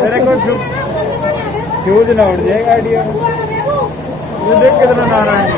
तेरे को फ्यूज ना उड़ जाए गाड़ी में। देख कितना नारा है।